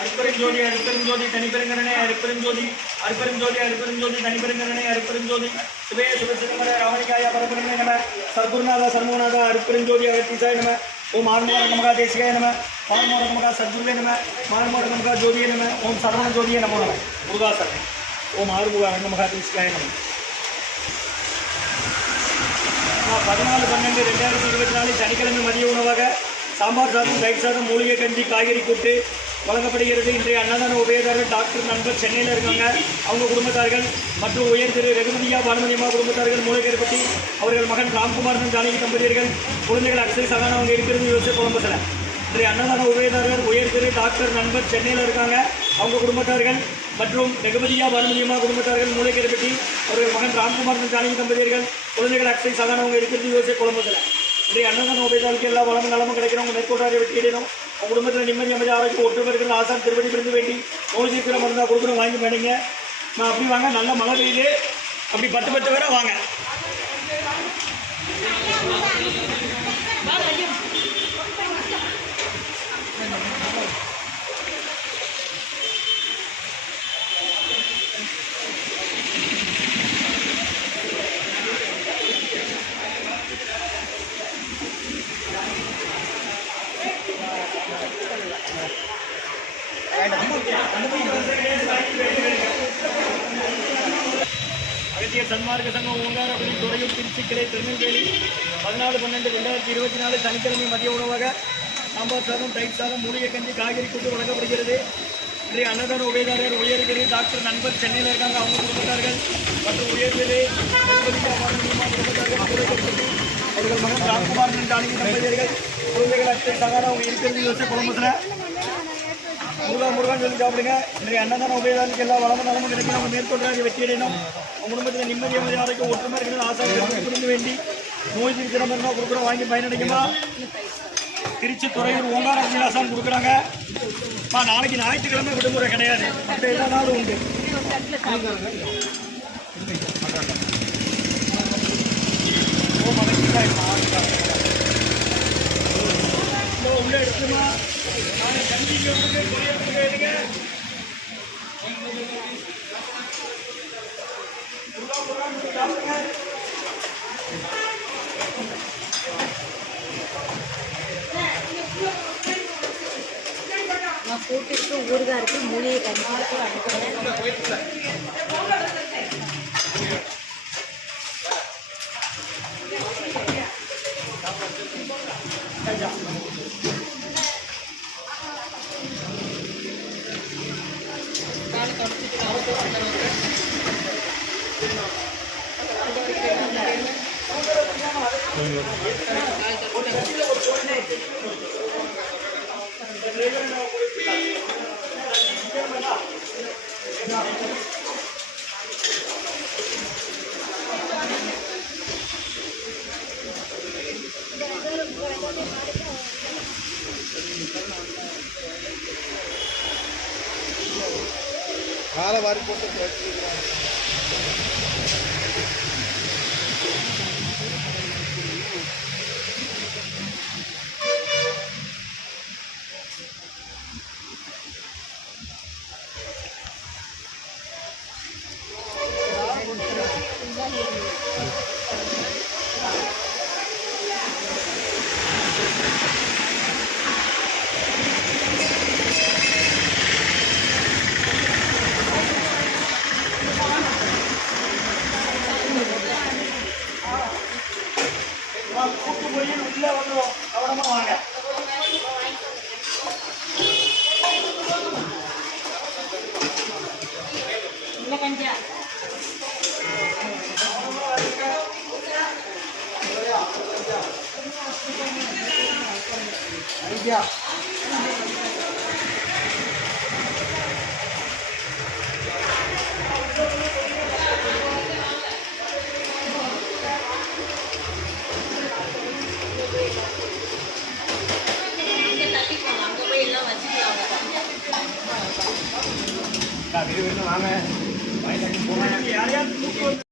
அருட்பெருஞ்சோதி அருட்பெருஞ்சோதி தனிப்பெருங்கரணே அருட்பெருஞ்சோதி அருட்பெருஞ்சோதி அருட்பெருஞ்சோதி தனிப்பெருங்கரணே அருட்பெருஞ்சோதி சுபே சுபசிதம்பர ராமணிகாய பரபிரமே நம சர்க்குருநாத சண்முகநாத அருட்பெருஞ்சோதி அகத்தீசாய நம ஓம் ஆன்மோர நமகா தேசிகாய நம ஆன்மோர நமகா சத்குருவே நம மான்மோர நமகா ஜோதியே நம ஓம் சரவண ஜோதியே நமோ நம முருகாசரணம் ஓம் ஆறுமுக நமகா தேசிகாய நம 14/12/2024 சனிக்கிழமை மதிய உணவாக சாம்பார் சாதம் தயிர் சாதம் மூலிகை கஞ்சி காய்கறி கூட்டு வழங்கப்படுகிறது. இன்றைய அன்னதான உபயதாரர்கள் டாக்டர் நண்பர் சென்னையில் இருக்காங்க. அவங்க குடும்பத்தார்கள் மற்றும் உயர் திரு ரகுமதியா பானுமதியம்மா குடும்பத்தார்கள் மூலிகைப்பட்டி அவர்கள் மகன் ராம்குமார் ஜானகி தம்பதியர்கள் குழந்தைகள் அக்ஷய் சகான அவங்க இருக்கிறது யோசிச்சு குழம்பத்தில். இன்றைய அன்னதான உபயதாரர்கள் உயர் திரு டாக்டர் நண்பர் சென்னையில் இருக்காங்க. அவங்க குடும்பத்தார்கள் மற்றும் ரகுமதியா பானுமதியம்மா குடும்பத்தார்கள் மூலிகைப்பட்டி அவர்கள் மகன் ராம்குமார் ஜானகி தம்பதியர்கள் குழந்தைகள் அக்ஷய் சகான அவங்க இருக்கிறது யோசிச்சு குழம்பத்தில். இன்றைய அன்னதான உபயதாரர்களுக்கு எல்லா வளமும் நலமும் கிடைக்கிறவங்க மேற்கொண்டாக வெற்றியிடணும். உங்கள் குடும்பத்தில் நிம்மதி அமைதி ஆரோக்கியம் ஒற்றுமை இருக்கிற ஆசான் திருப்பதி பிரிந்து வேண்டி நோய் தீர்க்கிற மருந்தா கொடுக்குறோம் வாங்கி பண்ணிங்க. நான் அப்படி வாங்க நல்ல மழை பெய்யுது அப்படி பட்டு வேற வாங்க. அகத்திய சன்மார்க்க சங்கம் ஓங்காரப்பள்ளி துறையூர் திருச்சி கிளை திருநெல்வேலி 14/12/2024 சனிக்கிழமை மதிய உணவாக சாம்பார் சாதம் தயிர் சாதம் மூலிகை கஞ்சி காய்கறி கூட்டு வழங்கப்படுகிறது. இன்றைய அன்னதான உபயதாரர் உயர்திரு டாக்டர் நண்பர் சென்னையில் இருக்காங்க. அவங்க குடும்பத்தார்கள் மற்றும் உயர்திரு அவர்கள் மகன் ராம்குமார் ஜானகி தம்பதியர்கள் குழந்தைகள் அக்ஷய் சகானா அவங்க இருக்கிறது யோசிச்சு குடும்பத்தில் முருகான்னு சொல்லி சாப்பிடுங்க. இன்றைய அன்னதான உபயதாரர்களுக்கு எல்லா வளமும் நலமும் கிடைக்கும். அவங்க மேற்கொண்டாக வெற்றியடையணும். உங்கள் குடும்பத்தில் நிம்மதி அமைதி ஆரோக்கியம் ஒற்றுமை இருக்கிறது ஆசாரிகள் புரிந்து வேண்டி நோய் தீர்க்கிற மாதிரி கொடுக்குறோம் வாங்கி பயனடைக்குமா. திருச்சி துறையூர் ஓங்கார விலாசான் கொடுக்குறாங்க. நாளைக்கு ஞாயிற்றுக்கிழமை விடுமுறை கிடையாது. மற்ற எல்லா நாளும் உண்டு. உள்ள எடுத்துமா கஞ்சிக்கு எடுங்க. கூட்டிட்டு ஊருகா இருக்கு மூலிகை கஞ்சி அனுப்புறேன். காலை வாரி போட்டு கூட்டு போய் உள்ள வந்துடும். கவனமா வாங்க. ஐயா வாங்க யாரையாவது